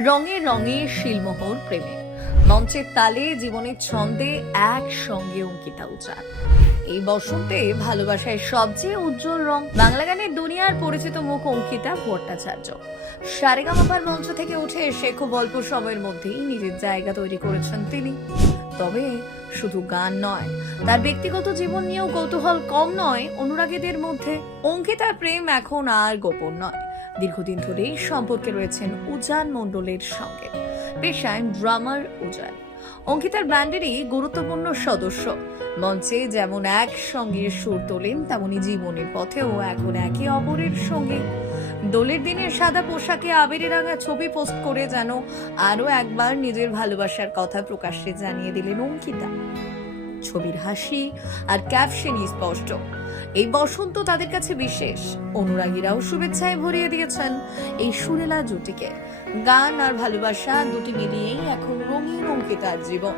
রঙে রঙে শিলমোহর প্রেমে মঞ্চের তালে জীবনের ছন্দে একসঙ্গে অঙ্কিতা উজাড়। এই বসন্তে ভালোবাসায় সবচেয়ে উজ্জ্বল রং বাংলা গানের দুনিয়ার পরিচিত মুখ অঙ্কিতা ভট্টাচার্য। সারেগামাপার মঞ্চ থেকে উঠে এসে খুব অল্প সময়ের মধ্যেই নিজের জায়গা তৈরি করেছেন তিনি। তবে শুধু গান নয়, তার ব্যক্তিগত জীবন নিয়েও কৌতূহল কম নয় অনুরাগীদের মধ্যে। অঙ্কিতার প্রেম এখন আর গোপন নয়, দীর্ঘদিন ধরেই সম্পর্কে রয়েছেন উজান মণ্ডলের সঙ্গে। পেশায় ড্রামার উজান অঙ্কিতার ব্যান্ডেরই গুরুত্বপূর্ণ সদস্য। মঞ্চে যেমন একসঙ্গে সুর তোলেন, তেমনি জীবনের পথেও এখন একে অপরের সঙ্গে। দোলের দিনের সাদা পোশাকে আবিরে রাঙা ছবি পোস্ট করে যেন আরো একবার নিজের ভালোবাসার কথা প্রকাশ্যে জানিয়ে দিলেন অঙ্কিতা। ছবির হাসি আর ক্যাপশনই স্পষ্ট, এই বসন্ত তাদের কাছে বিশেষ। অনুরাগীরাও শুভেচ্ছায় ভরিয়ে দিয়েছেন এই সুরেলা জুটিকে। গান আর ভালোবাসা দুটি মিলিয়েই এখন রঙিন অঙ্কিতার জীবন।